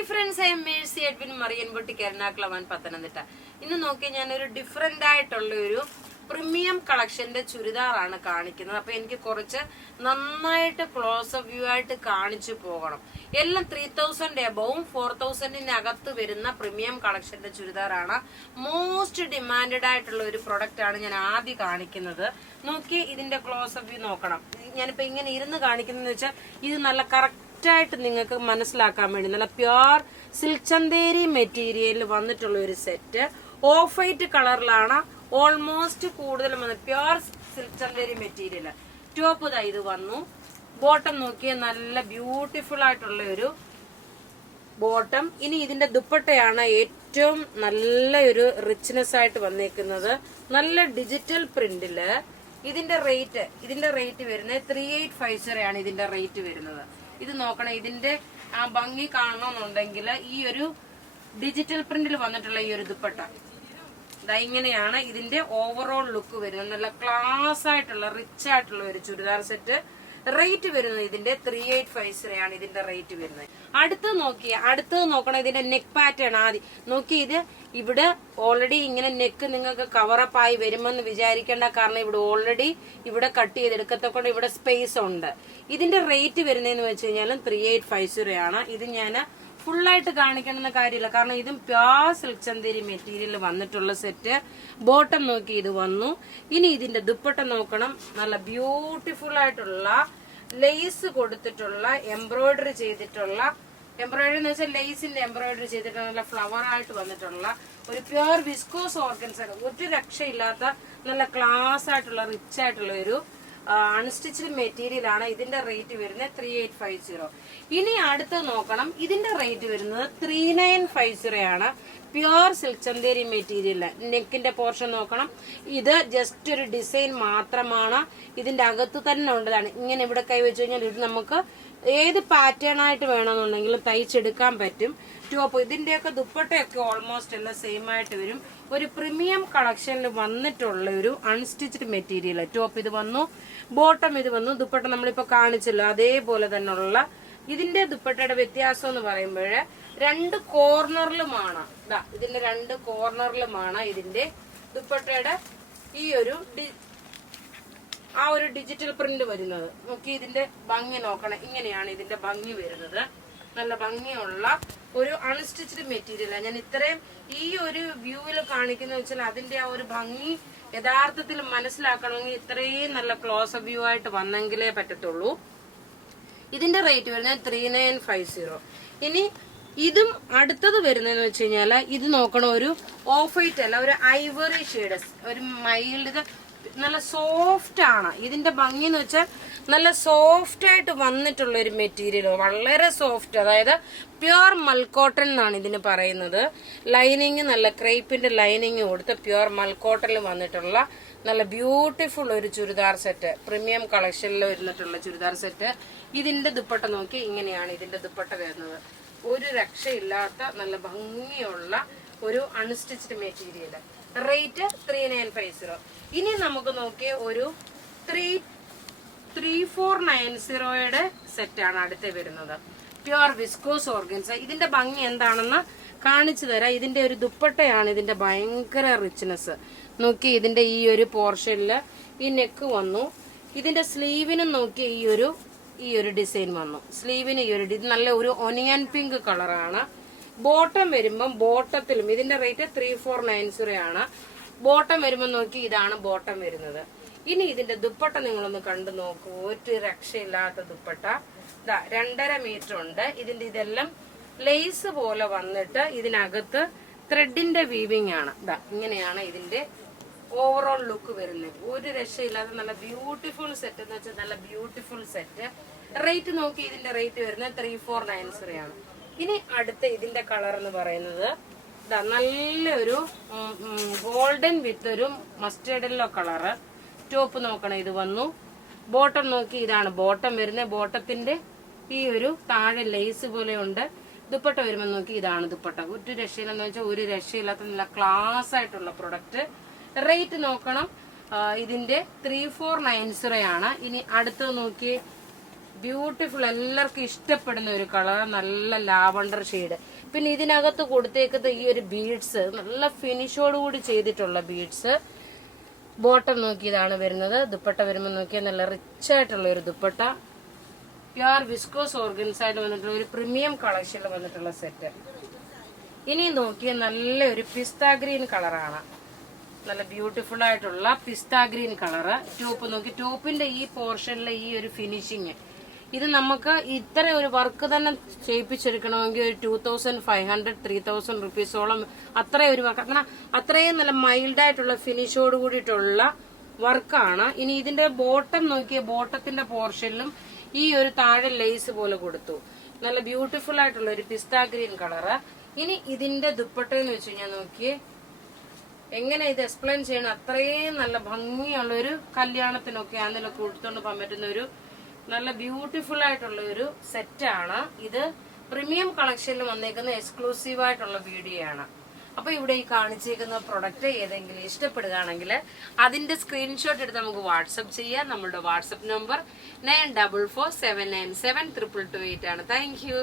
Hi friends, I am Mercy Edwin മറിയൻപൊട്ടിക്ക് എറണാകുളം പത്തനംതിട്ട. ഇന്ന് നോക്കി ഞാനൊരു ഡിഫറെന്റ് ആയിട്ടുള്ള ഒരു പ്രീമിയം കളക്ഷന്റെ ചുരിദാറാണ് കാണിക്കുന്നത്. അപ്പൊ എനിക്ക് കുറച്ച് നന്നായിട്ട് ക്ലോസ് വ്യൂ ആയിട്ട് കാണിച്ചു പോകണം. എല്ലാം 3000 എബവും 4000-നകത്ത് വരുന്ന പ്രീമിയം കളക്ഷന്റെ ചുരിദാറാണ്. മോസ്റ്റ് ഡിമാൻഡഡ് ആയിട്ടുള്ള ഒരു പ്രൊഡക്റ്റ് ആണ് ഞാൻ ആദ്യം കാണിക്കുന്നത്. നോക്കി ഇതിന്റെ ക്ലോസ് വ്യൂ നോക്കണം. ഞാനിപ്പോ ഇങ്ങനെ ഇരുന്ന് കാണിക്കുന്നതെന്ന് വെച്ചാൽ ഇത് നല്ല കറക്റ്റ് ആയിട്ട് നിങ്ങൾക്ക് മനസ്സിലാക്കാൻ വേണ്ടി നല്ല പ്യുർ സിൽക്ക് ചന്തേരി മെറ്റീരിയലിൽ വന്നിട്ടുള്ള ഒരു സെറ്റ്. ഓഫ് വൈറ്റ് കളറിലാണ് ഓൾമോസ്റ്റ് കൂടുതലും വന്നത്. Pure silk Chanderi material. Top ഇത് വന്നു. ബോട്ടം നോക്കിയ നല്ല ബ്യൂട്ടിഫുൾ ആയിട്ടുള്ള ഒരു ബോട്ടം. ഇനി ഇതിന്റെ ദുപ്പട്ടയാണ് ഏറ്റവും നല്ല ഒരു റിച്ച്നെസ് ആയിട്ട് വന്നേക്കുന്നത്. നല്ല ഡിജിറ്റൽ പ്രിന്റില് ഇതിന്റെ റേറ്റ് വരുന്നത് 3850 ആണ് ഇതിന്റെ റേറ്റ് വരുന്നത്. ഇത് നോക്കണം, ഇതിന്റെ ആ ഭംഗി കാണണമെന്നുണ്ടെങ്കിൽ ഈ ഒരു ഡിജിറ്റൽ പ്രിന്റിൽ വന്നിട്ടുള്ള ഈ ഒരു ദുപ്പട്ട ഇങ്ങനെയാണ് ഇതിന്റെ ഓവറോൾ ലുക്ക് വരുന്നത്. നല്ല ക്ലാസ് ആയിട്ടുള്ള റിച്ച് ആയിട്ടുള്ള ഒരു ചുരിദാർ സെറ്റ്. റേറ്റ് വരുന്നത് ഇതിന്റെ 3850 ആണ് ഇതിന്റെ റേറ്റ് വരുന്നത്. അടുത്തത് നോക്കണം ഇതിന്റെ നെക്ക് പാറ്റേൺ. ആദ്യം നോക്കി, ഇത് ഇവിടെ ഓൾറെഡി ഇങ്ങനെ നെക്ക് നിങ്ങൾക്ക് കവറപ്പ് ആയി വരുമെന്ന് വിചാരിക്കേണ്ട. കാരണം ഇവിടെ ഓൾറെഡി ഇവിടെ കട്ട് ചെയ്തെടുക്കത്തൊക്കെ ഇവിടെ സ്പേസ് ഉണ്ട്. ഇതിന്റെ റേറ്റ് വരുന്നതെന്ന് വെച്ച് കഴിഞ്ഞാലും 3850 ആണ്. ഇത് ഞാൻ ഫുള്ളായിട്ട് കാണിക്കണമെന്ന കാര്യമില്ല, കാരണം ഇതും പ്യുർ സിൽക്ക് ചന്തേരി മെറ്റീരിയൽ വന്നിട്ടുള്ള സെറ്റ്. ബോട്ടം നോക്കി ഇത് വന്നു. ഇനി ഇതിന്റെ ദുപ്പട്ട നോക്കണം. നല്ല ബ്യൂട്ടിഫുൾ ആയിട്ടുള്ള ലേസ് കൊടുത്തിട്ടുള്ള എംബ്രോയിഡറി ചെയ്തിട്ടുള്ള, എംബ്രോയിഡറി എന്ന് വെച്ചാൽ ലേസിന്റെ എംബ്രോയിഡറി ചെയ്തിട്ടുള്ള നല്ല ഫ്ലവർ ആയിട്ട് വന്നിട്ടുള്ള ഒരു പ്യുർ വിസ്കോസ് ഓർഗൻസ്. ഒരു രക്ഷയില്ലാത്ത നല്ല ക്ലാസ് ആയിട്ടുള്ള റിച്ച് ആയിട്ടുള്ള ഒരു അൺസ്റ്റിച്ച്ഡ് മെറ്റീരിയൽ ആണ്. ഇതിന്റെ റേറ്റ് വരുന്നത് 3850. ഇനി അടുത്ത് നോക്കണം, ഇതിന്റെ റേറ്റ് വരുന്നത് 3950 ആണ്. Pure silk Chanderi material. നെക്കിന്റെ പോർഷൻ നോക്കണം. ഇത് ജസ്റ്റ് ഒരു ഡിസൈൻ മാത്രമാണ്. ഇതിന്റെ അകത്ത് തന്നെ ഉള്ളതാണ്. ഇങ്ങനെ ഇവിടെ കൈവച്ചു കഴിഞ്ഞാൽ ഇത് നമുക്ക് ഏത് പാറ്റേൺ ആയിട്ട് വേണമെന്നുണ്ടെങ്കിലും തയ്ച്ചെടുക്കാൻ പറ്റും. ടോപ്പ് ഇതിന്റെയൊക്കെ ദുപ്പട്ടയൊക്കെ ഓൾമോസ്റ്റ് എല്ലാം സെയിം ആയിട്ട് വരും. ഒരു പ്രീമിയം കളക്ഷനിൽ വന്നിട്ടുള്ള ഒരു അൺസ്റ്റിച്ച്ഡ് മെറ്റീരിയൽ. ടോപ്പ് ഇത് വന്നു, ബോട്ടം ഇത് വന്നു. ദുപ്പട്ട നമ്മളിപ്പോ കാണിച്ചല്ലോ അതേപോലെ തന്നെയുള്ള. ഇതിന്റെ ദുപ്പട്ടയുടെ വ്യത്യാസം എന്ന് പറയുമ്പോൾ രണ്ട് കോർണറിലുമാണ്. ഇതിന്റെ രണ്ട് കോർണറിലുമാണ് ഇതിന്റെ ദുപ്പട്ടയുടെ ഈ ഒരു ആ ഒരു ഡിജിറ്റൽ പ്രിന്റ് വരുന്നത്. നോക്കി ഇതിന്റെ ഭംഗി നോക്കണം. ഇങ്ങനെയാണ് ഇതിന്റെ ഭംഗി വരുന്നത്. നല്ല ഭംഗിയുള്ള ഒരു അൺസ്റ്റിച്ച്ഡ് മെറ്റീരിയൽ. ഞാൻ ഇത്രയും ഈ ഒരു വ്യൂവിൽ കാണിക്കുന്ന വെച്ചാൽ അതിന്റെ ആ ഒരു ഭംഗി യഥാർത്ഥത്തിൽ മനസ്സിലാക്കണമെങ്കിൽ ഇത്രയും നല്ല ക്ലോസ് വ്യൂ ആയിട്ട് വന്നെങ്കിലേ പറ്റത്തുള്ളൂ. ഇതിന്റെ റേറ്റ് വരുന്നത് 3950. ഇനി ഇതും അടുത്തത് വരുന്നതെന്ന് വെച്ച് കഴിഞ്ഞാൽ ഇത് നോക്കണം, ഒരു ഓഫ് വൈറ്റ് അല്ല, ഒരു ഐവറി ഷെയ്ഡ്, ഒരു മൈൽഡ്, നല്ല സോഫ്റ്റ് ആണ്. ഇതിന്റെ ഭംഗി എന്ന് വെച്ചാൽ നല്ല സോഫ്റ്റ് ആയിട്ട് വന്നിട്ടുള്ള ഒരു മെറ്റീരിയൽ, വളരെ സോഫ്റ്റ്. അതായത് പ്യുർ മൽക്കോട്ടൺ എന്നാണ് ഇതിന് പറയുന്നത്. ലൈനിങ് നല്ല ക്രേപ്പിന്റെ ലൈനിങ് കൊടുത്ത് പ്യുർ മൽക്കോട്ടണിൽ വന്നിട്ടുള്ള നല്ല ബ്യൂട്ടിഫുൾ ഒരു ചുരിദാർ സെറ്റ്. പ്രീമിയം കളക്ഷനിൽ വരുന്നിട്ടുള്ള ചുരിദാർ സെറ്റ്. ഇതിന്റെ ദുപ്പട്ട നോക്കി ഇങ്ങനെയാണ് ഇതിന്റെ ദുപ്പട്ട വരുന്നത്. ഒരു രക്ഷയില്ലാത്ത നല്ല ഭംഗിയുള്ള ഒരു അൺസ്റ്റിച്ച്ഡ് മെറ്റീരിയൽ. റേറ്റ് 3950. ഇനി നമുക്ക് നോക്കിയ ഒരു 3490 സെറ്റാണ് അടുത്ത് വരുന്നത്. Pure viscous organza. ഇതിന്റെ ഭംഗി എന്താണെന്ന് കാണിച്ചു തരാം. ഇതിന്റെ ഒരു ദുപ്പട്ടയാണ് ഇതിന്റെ ഭയങ്കര റിച്ച്നെസ്. നോക്കി ഇതിന്റെ ഈ ഒരു പോർഷനില് ഈ നെക്ക് വന്നു. ഇതിന്റെ സ്ലീവിനും നോക്കി ഈ ഒരു ഡിസൈൻ വന്നു. സ്ലീവിന് ഈ ഒരു നല്ല ഒരു ഒനിയൻ പിങ്ക് കളറാണ്. ബോട്ടം വരുമ്പം ബോട്ടത്തിലും ഇതിന്റെ റേറ്റ് 3490 ആണ്. ബോട്ടം വരുമ്പോൾ നോക്കി ഇതാണ് ബോട്ടം വരുന്നത്. ഇനി ഇതിന്റെ ദുപ്പട്ട നിങ്ങളൊന്ന് കണ്ടു നോക്കൂ. ഒരു രക്ഷയില്ലാത്ത ദുപ്പട്ട. 2.5 മീറ്റർ ഉണ്ട്. ഇതിന്റെ ഇതെല്ലാം ലേസ് പോലെ വന്നിട്ട് ഇതിനകത്ത് ത്രെഡിന്റെ വീവിംഗ് ആണ്. ഇങ്ങനെയാണ് ഇതിന്റെ ഓവറോൾ ലുക്ക് വരുന്നത്. ഒരു രക്ഷയില്ലാത്ത നല്ല ബ്യൂട്ടിഫുൾ സെറ്റ് എന്ന് വെച്ചാൽ നല്ല ബ്യൂട്ടിഫുൾ സെറ്റ്. റേറ്റ് നോക്കി ഇതിന്റെ റേറ്റ് വരുന്നത് 3490 ആണ്. ഇനി അടുത്ത ഇതിന്റെ കളർ എന്ന് പറയുന്നത് നല്ലൊരു ഗോൾഡൻ വിത്ത് ഒരു മസ്റ്റേർഡ് യെല്ലോ കളറ്. ടോപ്പ് നോക്കണം ഇത് വന്നു. ബോട്ടം നോക്കി ഇതാണ് ബോട്ടം വരുന്നത്. ബോട്ടത്തിന്റെ ഈ ഒരു താഴെ ലേസ് പോലെ ഉണ്ട്. ദുപ്പട്ട വരുമ്പോൾ നോക്കി ഇതാണ് ദുപ്പട്ട. ഒരു രക്ഷയില്ലെന്ന് വെച്ചാൽ ഒരു രക്ഷയില്ലാത്ത നല്ല ക്ലാസ് ആയിട്ടുള്ള പ്രൊഡക്റ്റ്. റേറ്റ് നോക്കണം, ഇതിന്റെ 3490 ആണ്. ഇനി അടുത്തത് നോക്കി ബ്യൂട്ടിഫുൾ, എല്ലാവർക്കും ഇഷ്ടപ്പെടുന്ന ഒരു കളർ, നല്ല ലാവണ്ടർ ഷെയ്ഡ്. പിന്നെ ഇതിനകത്ത് കൊടുത്തേക്കുന്ന ഈ ഒരു ബീഡ്സ് നല്ല ഫിനിഷോടുകൂടി ചെയ്തിട്ടുള്ള ബീഡ്സ്. ബോട്ടം നോക്കിയതാണ് വരുന്നത്. ദുപ്പട്ട വരുമ്പോൾ നോക്കിയാൽ നല്ല റിച്ച് ആയിട്ടുള്ള ഒരു ദുപ്പട്ട. പ്യുർ വിസ്കോസ് ഓർഗൻസായിട്ട് വന്നിട്ടുള്ള ഒരു പ്രീമിയം കളക്ഷനിൽ വന്നിട്ടുള്ള സെറ്റ്. ഇനി നോക്കിയ നല്ല ഒരു പിസ്ത ഗ്രീൻ കളറാണ്. നല്ല ബ്യൂട്ടിഫുൾ ആയിട്ടുള്ള പിസ്ത ഗ്രീൻ കളറ്. ടോപ്പ് നോക്കി, ടോപ്പിന്റെ ഈ പോർഷനിലെ ഈ ഒരു ഫിനിഷിങ്, ഇത് നമുക്ക് ഇത്ര ഒരു വർക്ക് തന്നെ ചെയ്യിപ്പിച്ചെടുക്കണമെങ്കിൽ ഒരു 2500 3000 റുപ്പീസോളം അത്ര ഒരു വർക്ക്, അങ്ങനെ അത്രയും നല്ല മൈൽഡ് ആയിട്ടുള്ള ഫിനിഷോട് കൂടിയിട്ടുള്ള വർക്കാണ്. ഇനി ഇതിന്റെ ബോട്ടം നോക്കിയ, ബോട്ടത്തിന്റെ പോർഷനിലും ഈ ഒരു താഴെ ലേസ് പോലെ കൊടുത്തു. നല്ല ബ്യൂട്ടിഫുൾ ആയിട്ടുള്ള ഒരു പിസ്ത ഗ്രീൻ കളറ്. ഇനി ഇതിന്റെ ദുപ്പട്ടയെന്ന് വെച്ച് കഴിഞ്ഞാൽ നോക്കിയേ, എങ്ങനെ ഇത് എക്സ്പ്ലെയിൻ ചെയ്യണം, അത്രയും നല്ല ഭംഗിയുള്ള ഒരു കല്യാണത്തിനൊക്കെ അതിലൊക്കെ ഉടുത്തോണ്ട് പോകാൻ പറ്റുന്ന ഒരു നല്ല ബ്യൂട്ടിഫുൾ ആയിട്ടുള്ള ഒരു സെറ്റാണ് ഇത്. പ്രീമിയം കളക്ഷനിൽ വന്നേക്കുന്ന എക്സ്ക്ലൂസീവ് ആയിട്ടുള്ള വീഡിയോ ആണ്. അപ്പൊ ഇവിടെ ഈ കാണിച്ചേക്കുന്ന പ്രൊഡക്റ്റ് ഏതെങ്കിലും ഇഷ്ടപ്പെടുകയാണെങ്കിൽ അതിന്റെ സ്ക്രീൻഷോട്ട് എടുത്ത് നമുക്ക് വാട്സപ്പ് ചെയ്യാം. നമ്മുടെ വാട്സപ്പ് നമ്പർ 9447972228 ആണ്. Thank you.